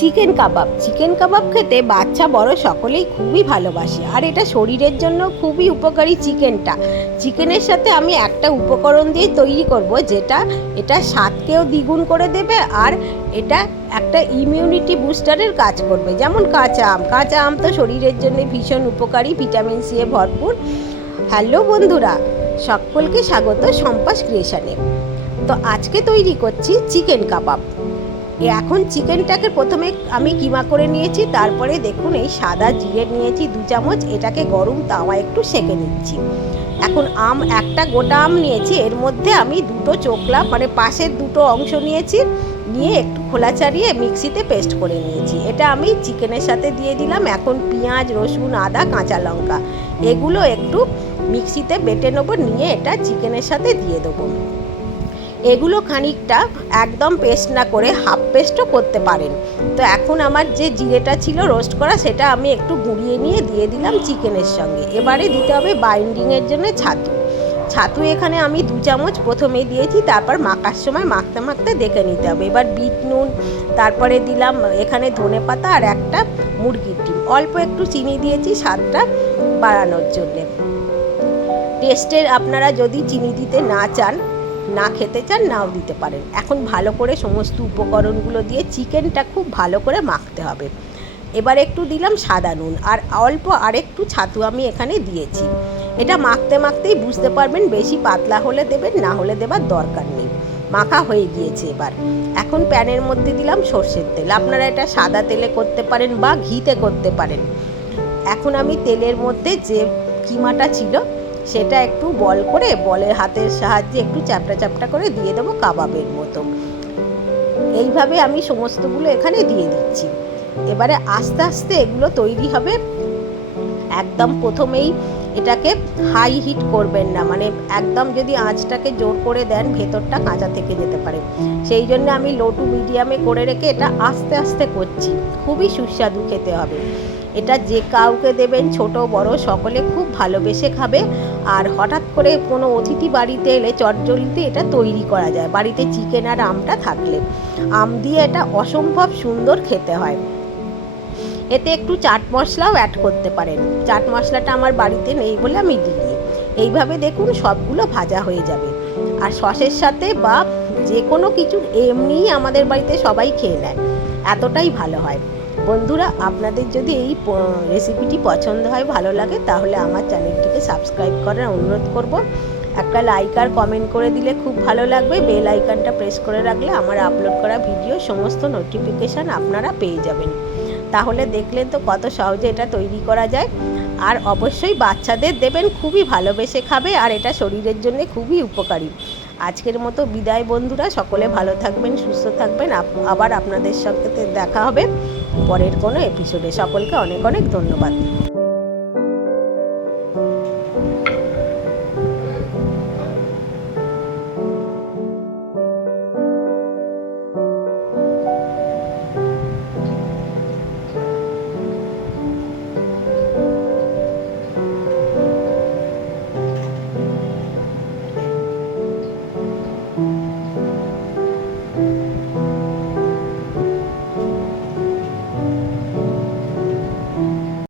Chicken কাবাব। Chicken কাবাব খেতে বাচ্চা, বড় সকলেই খুবই ভালোবাসে। আর এটা শরীরের জন্য খুবই উপকারী চিকেনটা। চিকেনের সাথে আমি একটা উপকরণ দিয়ে তৈরি করব, যেটা এটা স্বাদকেও দ্বিগুণ করে দেবে আর এটা একটা ইমিউনিটি বুস্টারের কাজ করবে। যেমন কাঁচা আম। কাঁচা আম তো শরীরের জন্য ভীষণ উপকারী ভিটামিন সি এ ভরপুর। হ্যালো বন্ধুরা, সকলকে স্বাগত সম্পাস ক্রিয়েশনে তো আজকে তৈরি করছি চিকেন কাবাব। এখন চিকেনটাকে প্রথমে আমি কিমা করে নিয়েছি, তারপরে দেখুন এই সাদা জিরে নিয়েছি দু চামচ, এটাকে গরম তাওয়া একটু সেঁকে নিচ্ছি। এখন আম, একটা গোটা আম নিয়েছি, এর মধ্যে আমি দুটো চোকলা মানে পাশের দুটো অংশ নিয়েছি, নিয়ে একটু খোলা ছাড়িয়ে মিক্সিতে পেস্ট করে নিয়েছি। এটা আমি চিকেনের সাথে দিয়ে দিলাম, এখন পেঁয়াজ, রসুন, আদা, কাঁচা লঙ্কা, এগুলো একটু মিক্সিতে বেটে নেব, নিয়ে এটা চিকেনের সাথে দিয়ে দেবো। এগুলো খানিকটা একদম পেস্ট না করে হাফ পেস্টও করতে পারেন। তো এখন আমার যে জিরেটা ছিল রোস্ট করা, সেটা আমি একটু গুঁড়িয়ে নিয়ে দিয়ে দিলাম চিকেনের সঙ্গে। এবারে দিতে হবে বাইন্ডিংয়ের জন্য ছাতু। ছাতু এখানে আমি দু চামচ প্রথমে দিয়েছি, তারপর মাখার সময় মাখতে মাখতে দেখে নিতে হবে। এবার বিট নুন, তারপরে দিলাম এখানে ধনে পাতা আর একটা মুরগির ডিম। অল্প একটু চিনি দিয়েছি স্বাদটা বাড়ানোর জন্যে। টেস্টের আপনারা যদি চিনি দিতে না চান না খেতে চান, নাও দিতে পারেন। এখন ভালো করে সমস্ত উপকরণগুলো দিয়ে চিকেনটা খুব ভালো করে মাখতে হবে। এবার একটু দিলাম সাদা নুন আর অল্প আরেকটু ছাতু আমি এখানে দিয়েছি। এটা মাখতে মাখতেই বুঝতে পারবেন বেশি পাতলা হলে দেবেন, না হলে দেবার দরকার নেই। মাখা হয়ে গিয়েছে এবার। এখন প্যানের মধ্যে দিলাম সর্ষের তেল। আপনারা এটা সাদা তেলে করতে পারেন বা ঘিতে করতে পারেন। এখন আমি তেলের মধ্যে যে কিমাটা ছিল সেটা একটু বল করে বলের হাতের সাহায্যে একটু চ্যাপটা চ্যাপটা করে দিয়ে দেবো কাবাবের মতো। এইভাবে আমি সমস্তগুলো এখানে দিয়ে দিচ্ছি। এবারে আস্তে আস্তে এগুলো তৈরি হবে। একদম প্রথমেই এটাকে হাই হিট করবেন না মানে একদম যদি আঁচটাকে জোর করে দেন ভেতরটা কাঁচা থেকে যেতে পারে। সেই জন্য আমি লো টু মিডিয়ামে করে রেখে এটা আস্তে আস্তে করছি। খুবই সুস্বাদু খেতে হবে। এটা যে কাউকে দেবেন, ছোট বড়, সকলে খুব ভালোবেসে খাবে। আর হঠাৎ করে কোনো অতিথি বাড়িতে এলে চটজলিতে এটা তৈরি করা যায়। বাড়িতে চিকেন আর আমটা থাকলে। আম দিয়ে এটা অসম্ভব সুন্দর খেতে হয়। এতে একটু চাট মশলাও অ্যাড করতে পারেন। চাট মশলাটা আমার বাড়িতে নেই বলে আমি দিই এইভাবে দেখুন সবগুলো ভাজা হয়ে যাবে। আর সসের সাথে বা যে কোনো কিছু এমনিই আমাদের বাড়িতে সবাই খেয়ে নেয়। এতটাই ভালো হয়। বন্ধুরা, আপনাদের যদি এই রেসিপিটি পছন্দ হয়, ভালো লাগে, তাহলে আমার চ্যানেলটিকে সাবস্ক্রাইব করার অনুরোধ করব। একটা লাইক আর কমেন্ট করে দিলে খুব ভালো লাগবে। বেল আইকনটা প্রেস করে রাখলে আমার আপলোড করা ভিডিও সমস্ত নোটিফিকেশান আপনারা পেয়ে যাবেন। তাহলে দেখলেন তো কত সহজে এটা তৈরি করা যায়। আর অবশ্যই বাচ্চাদের দেবেন, খুবই ভালোবেসে খাবে আর এটা শরীরের জন্য খুবই উপকারী। আজকের মতো বিদায় বন্ধুরা, সকলে ভালো থাকবেন, সুস্থ থাকবেন। আবার আপনাদের সাথে দেখা হবে। পরের কোনো এপিসোডে সকলকে অনেক অনেক ধন্যবাদ।